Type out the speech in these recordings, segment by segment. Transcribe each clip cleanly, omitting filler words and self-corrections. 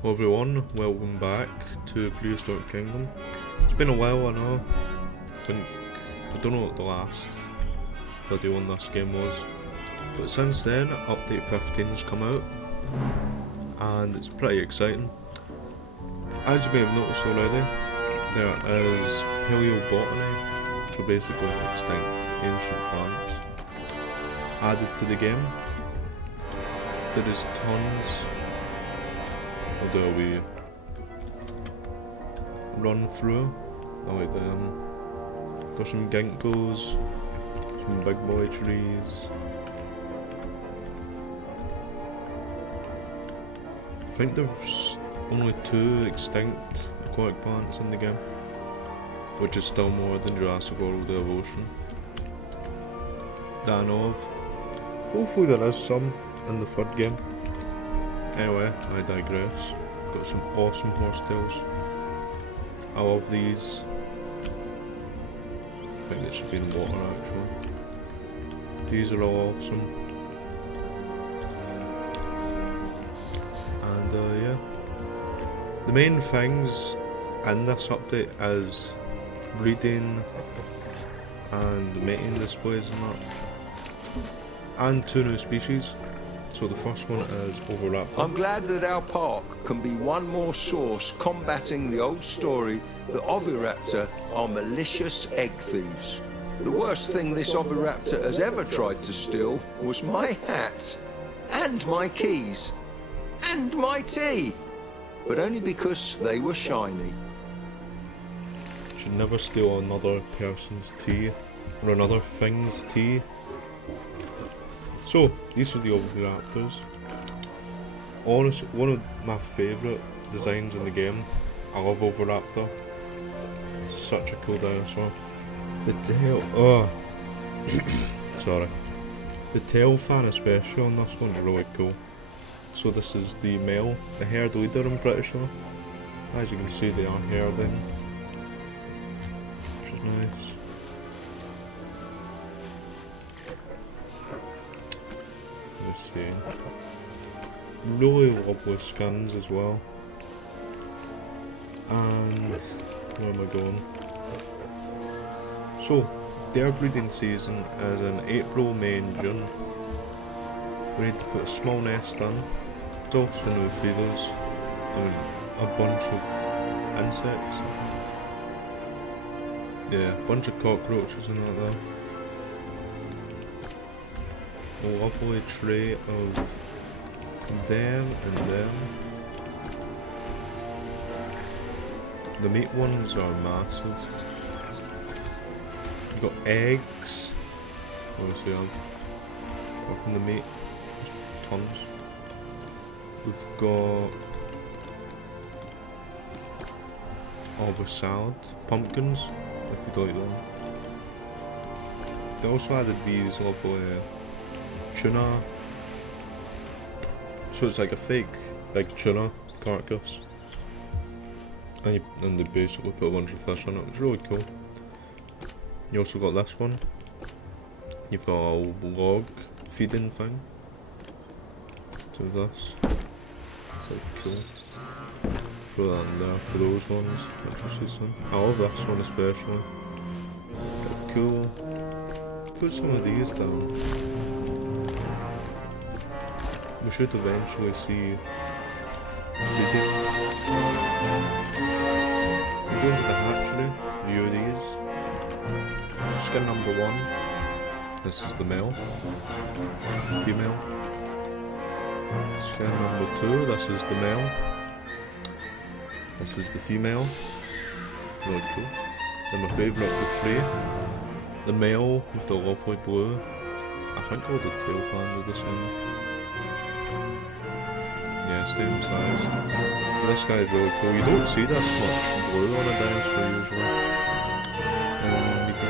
Hello everyone, welcome back to Prehistoric Kingdom. It's been a while, I know. I don't know what the last video on this game was, but since then, update 15 has come out, and it's pretty exciting. As you may have noticed already, there is paleobotany, so basically extinct ancient plants, added to the game. There is tons. I'll do a wee run through. I like them. Got some ginkgos, some big boy trees. I think there's only 2 extinct aquatic plants in the game, which is still more than Jurassic World The Evolution that I know of. Hopefully there is some in the third game. Anyway, I digress. Got some awesome horsetails. I love these. I think they should be in water actually. These are all awesome. And yeah. The main things in this update is breeding and mating displays and that. And 2 new species. So the first one is oviraptor. I'm glad that our park can be one more source combating the old story that oviraptor are malicious egg thieves. The worst thing this oviraptor has ever tried to steal was my hat, and my keys, and my tea, but only because they were shiny. Should never steal another person's tea, or another thing's tea. So, these are the oviraptors. Honestly, one of my favourite designs in the game. I love oviraptor. Such a cool dinosaur. The tail, sorry. The tail fan especially on this one's really cool. So this is the male, the herd leader I'm pretty sure. As you can see they are herding, which is nice. Let's see. Really lovely skins as well. And where am I going? So, their breeding season is in April, May and June. We need to put a small nest in. It's also new feeders and a bunch of insects. Yeah, a bunch of cockroaches and all that. A lovely tray of them and them. The meat ones are massive. We've got eggs. Obviously, apart from the meat, just tons. We've got olive salad, pumpkins, if you like them. They also added these lovely tuna. So it's like a fake big tuna carcass. And they basically put a bunch of fish on it. It's really cool. You also got this one. You've got a log feeding thing. So this. It's like cool. Put that in there for those ones. Interesting. I love this one especially. Pretty cool. Put some of these down. We should eventually see breeding. We're going to the hatchery, view these. Skin number 1, this is the male, female. Skin number 2, this is the male, this is the female. Really cool. Then my favourite of the 3, the male with the lovely blue. I think all the tail fans are the same. Yeah, same size. This guy is really cool. You don't see this much blue on a dinosaur usually. Which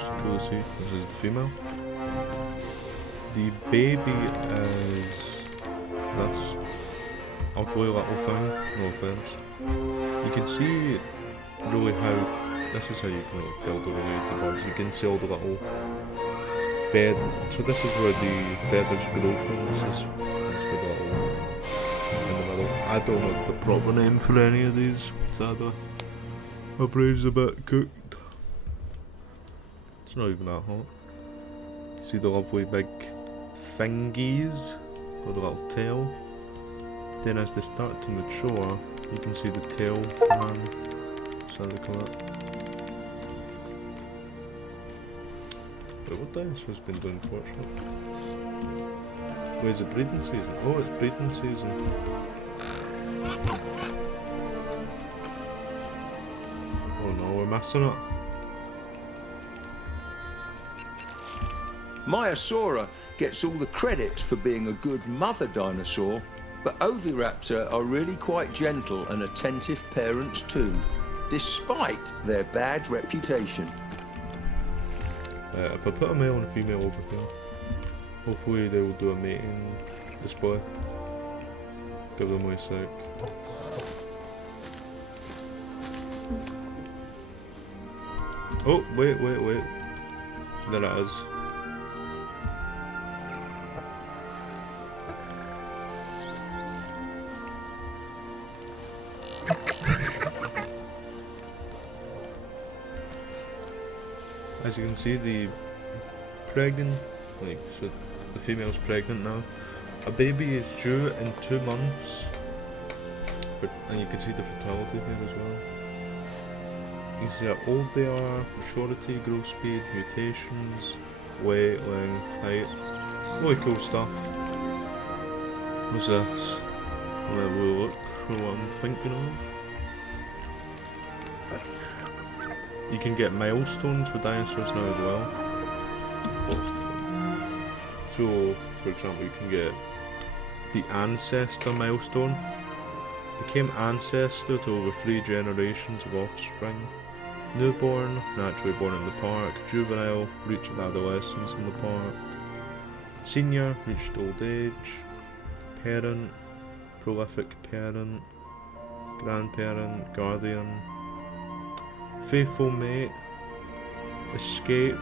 is cool to see. This is the female. The baby is this ugly little thing. No offense. You can see really how this is how you can tell the relate to birds. You can see all the little so this is where the feathers grow from. This is where the little I don't know the proper name for any of these, sadly. My brain's a bit cooked. It's not even that hot. See the lovely big fingies with a little tail. Then as they start to mature, you can see the tail man. So they come up. But what dinosaur's been doing fortunate? Where's the breeding season? Oh, it's breeding season. Oh no, we're missing it. Maiasaura gets all the credit for being a good mother dinosaur, but oviraptor are really quite gentle and attentive parents too, despite their bad reputation. If I put a male and a female over here, hopefully they will do a mating display. Give them a sec. Oh, wait. There it is. As you can see, the pregnant, so the female's pregnant now. A baby is due in 2 months, and you can see the fertility here as well. You can see how old they are, maturity, growth speed, mutations, weight, length, height. Really cool stuff. What's this? I'll have a look for what I'm thinking of. You can get milestones with dinosaurs now as well. So, for example, you can get the ancestor milestone. Became ancestor to over 3 generations of offspring. Newborn, naturally born in the park. Juvenile, reached adolescence in the park. Senior, reached old age. Parent, prolific parent. Grandparent, guardian. Faithful mate, escape,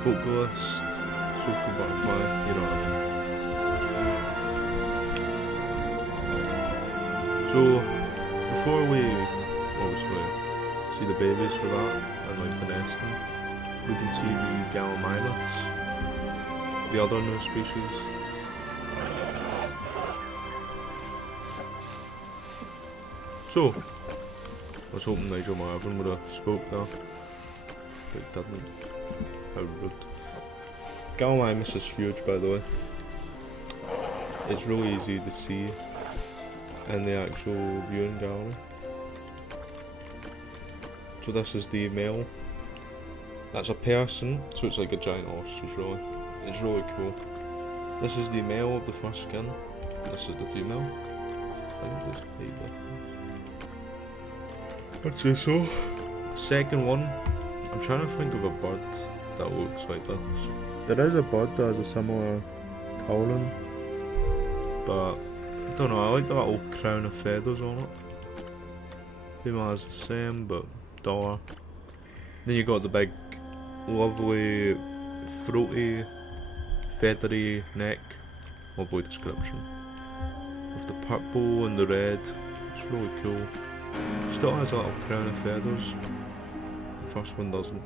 vocalist, social butterfly, you know what I mean. So, before we obviously see the babies for that and like the nesting, we can see the gallimimus, the other new species. So, I was hoping Nigel Marvin would have spoke there, but it didn't. How rude. Gallimimus is huge, by the way. It's really easy to see in the actual viewing gallery. So this is the male. That's a person, so it's like a giant ostrich really. It's really cool. This is the male of the first skin. This is the female. I think this height difference. I'd say so. Second one, I'm trying to think of a bird that looks like this. There is a bird that has a similar colouring, but I don't know, I like the little crown of feathers on it. Female has the same, but duller. Then you got the big, lovely, throaty, feathery neck. Lovely description. With the purple and the red, it's really cool. Still has a little crown of feathers. The first one doesn't.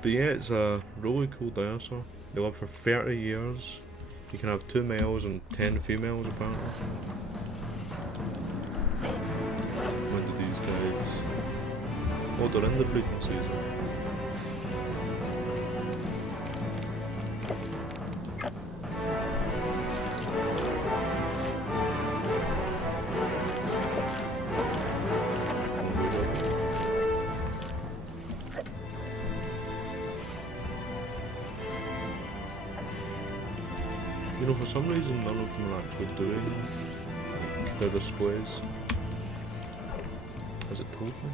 But yeah, it's a really cool dinosaur. They live for 30 years. You can have 2 males and 10 females apparently. When do these guys... Oh, they're in the breeding season. You know, for some reason none of them are actually doing like, their displays. Has it told me?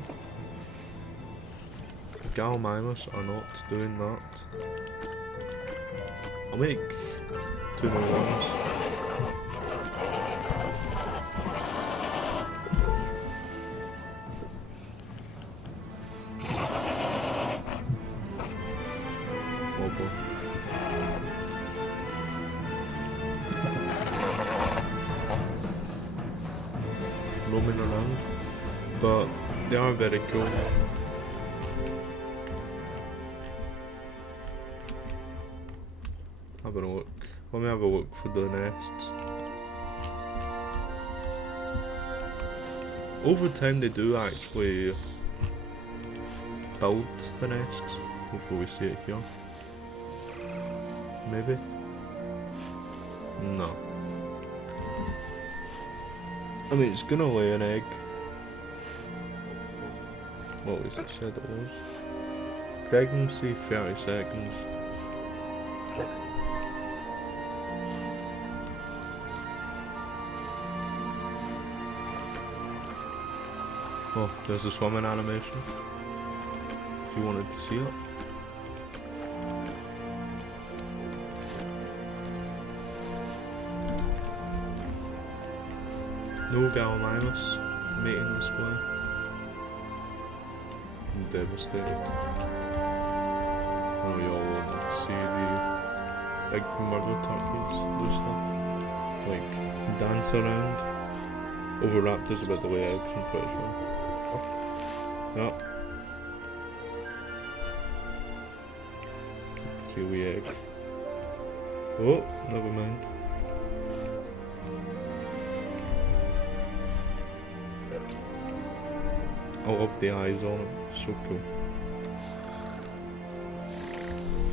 The gallimimus are not doing that. I'll make 2 more ones. Wobble. roaming around, but they are very cool. Have a look. Let me have a look for the nests. Over time they do actually build the nests. Hopefully we see it here. Maybe? No. I mean, it's gonna lay an egg. What was it said it was? Pregnancy, 30 seconds. Oh, there's the swimming animation. If you wanted to see it. No gallimimus mating display. I'm devastated. Oh, y'all want to see the big murder turkeys do stuff? Like, dance around. Oviraptors about to lay eggs, I'm pretty sure. Yep. See a wee egg. Oh, never mind. I love the eyes on it, so cool.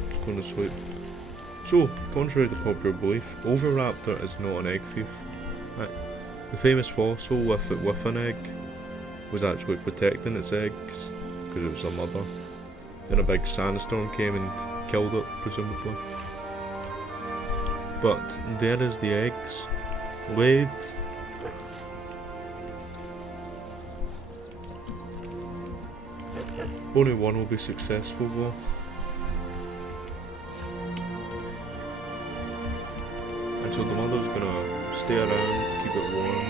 Just going to sleep. So, contrary to popular belief, Oviraptor is not an egg thief. Right. The famous fossil with an egg was actually protecting its eggs because it was a mother. Then a big sandstorm came and killed it, presumably. But there is the eggs, laid. Only one will be successful though. And so the mother's gonna stay around, keep it warm.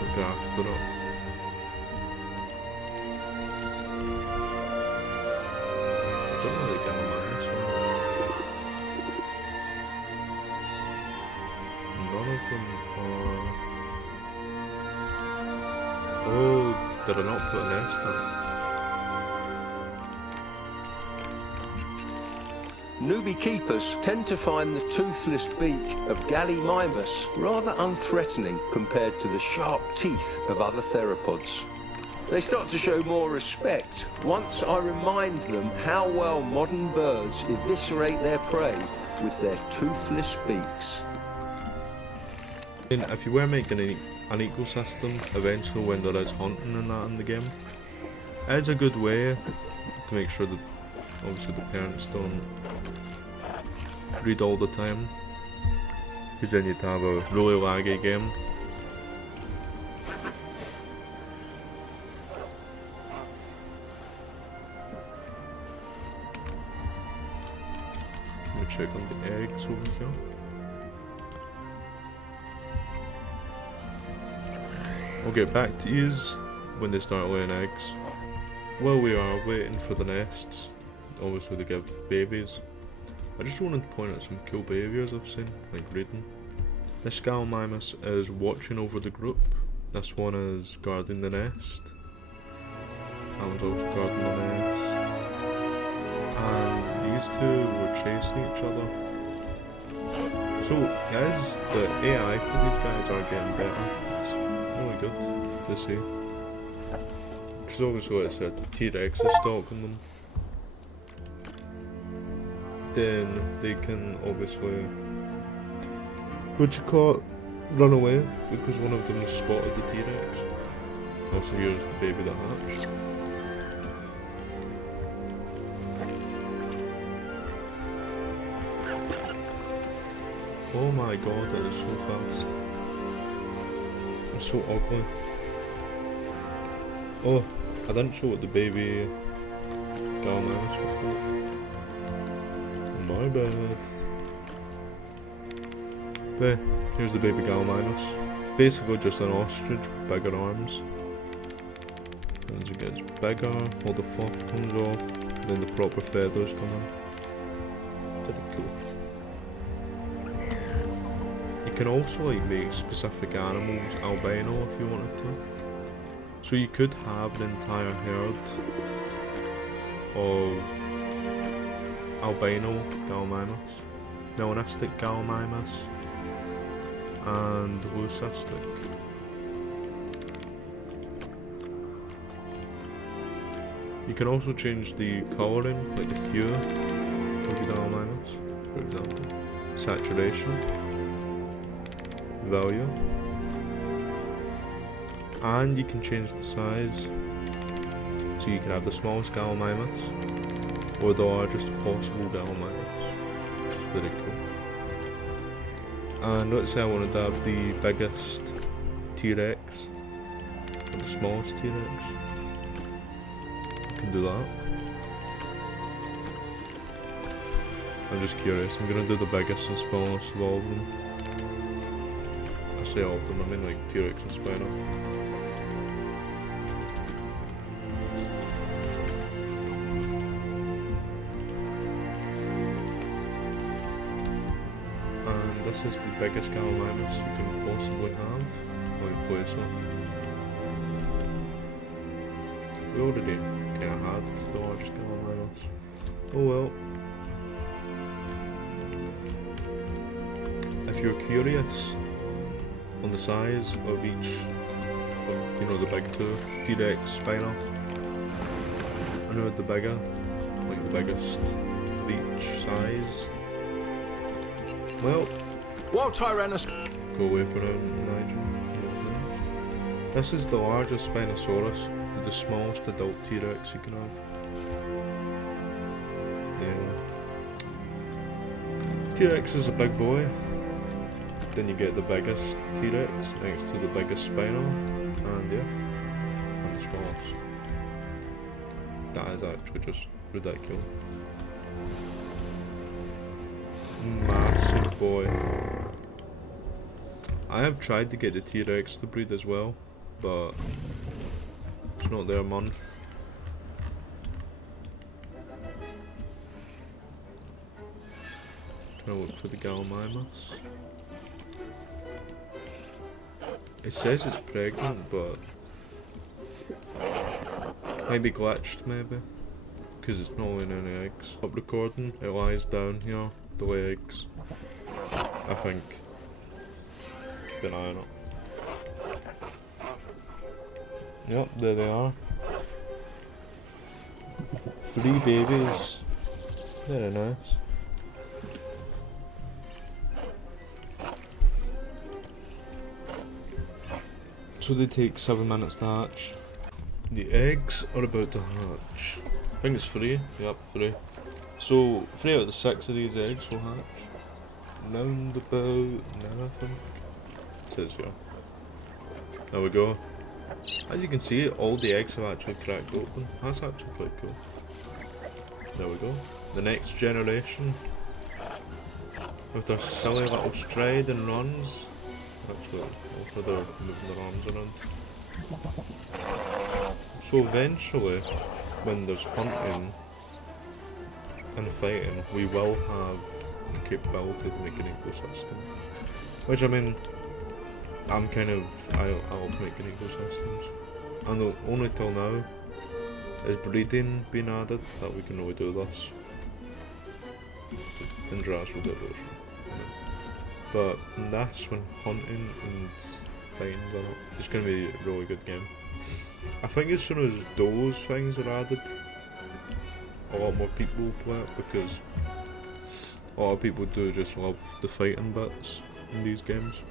Look after it. I don't know the gallimimus one. None of them are... Oh, did I not put a nest up? Newbie keepers tend to find the toothless beak of gallimimus rather unthreatening compared to the sharp teeth of other theropods. They start to show more respect once I remind them how well modern birds eviscerate their prey with their toothless beaks. If you were making an ecosystem, eventually when there is hunting and that in the game, it is a good way to make sure that obviously the parents don't breed all the time, because then you'd have a really laggy game. Let me check on the eggs over here. I'll get back to yous when they start laying eggs. While we are waiting for the nests, obviously to give babies, I just wanted to point out some cool behaviours I've seen, like reading. This gallimimus is watching over the group. This one is guarding the nest. That one's also guarding the nest. And these two were chasing each other. So guys, the AI for these guys are getting better. It's really good to see. Because obviously like I said, T-Rex is stalking them. Then they can obviously, run away because one of them has spotted the T-Rex. Also here's the baby that hatched. Oh my god, that is so fast. It's so ugly. Oh, I didn't show what the baby gallimimus was like. My bad. There, here's the baby gallimimus. Basically just an ostrich with bigger arms. As it gets bigger, all the fluff comes off, then the proper feathers come in. Pretty cool. You can also like make specific animals albino if you wanted to. So you could have an entire herd of albino gallimimus, melanistic gallimimus, and leucistic. You can also change the colouring, like the hue of the gallimimus, for example. Saturation, value, and you can change the size. So you can have the smallest gallimimus or the largest possible gallimimus, which is very cool. And let's say I wanted to have the biggest T-Rex or the smallest T-Rex. Can do that. I'm just curious, I'm gonna do the biggest and smallest of all of them. I say all of them, I mean like T-Rex and Spino. And this is the biggest gallimimus you can possibly have. Like place it. We already kinda had the largest gallimimus. Oh well. If you're curious on the size of each, you know, the big two, T-Rex, Spino, I know the bigger, like the biggest of each size. Well, While Tyrannus... Go away for now, Nigel. This is the largest Spinosaurus, to the smallest adult T-Rex you can have. Yeah. T-Rex is a big boy. Then you get the biggest T-Rex next to the biggest Spino, and yeah, and the smallest. That is actually just ridiculous. Massive boy. I have tried to get the T-Rex to breed as well, but it's not their month. Trying to look for the gallimimus. It says it's pregnant, but maybe glitched, maybe, because it's not laying any eggs. Up recording, it lies down here, the legs. I think. Keep an eye on it. Yep, there they are. 3 babies. Very nice. So they take 7 minutes to hatch. The eggs are about to hatch. I think it's 3. Yep, 3. So 3 out of the 6 of these eggs will hatch. Round about now, I think. It says here. There we go. As you can see, all the eggs have actually cracked open. That's actually quite cool. There we go. The next generation. With their silly little stride and runs. Actually, also they're moving their arms around. So eventually, when there's hunting and fighting, we will have the capability to make an ecosystem. Which, I mean, I love making ecosystems. And only till now is breeding being added that we can really do this. In Jurassic World. But that's when hunting and fighting are up. It's going to be a really good game. I think as soon as those things are added, a lot more people will play it, because a lot of people do just love the fighting bits in these games,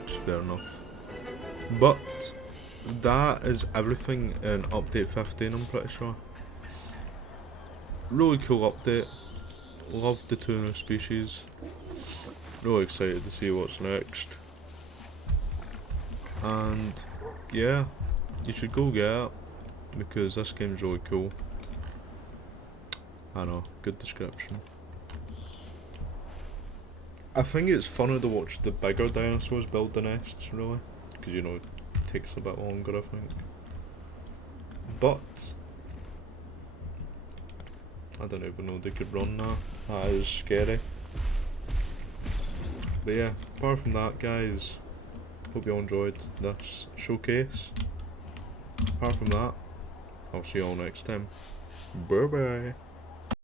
which is fair enough. But that is everything in update 15, I'm pretty sure. Really cool update. Love the 2 new species. Really excited to see what's next. And yeah, you should go get it, because this game's really cool. I know, good description. I think it's funner to watch the bigger dinosaurs build the nests, really, because you know, it takes a bit longer, I think. But I don't even know they could run that. That is scary. But yeah, apart from that, guys, hope you all enjoyed this showcase. Apart from that, I'll see you all next time. Bye bye.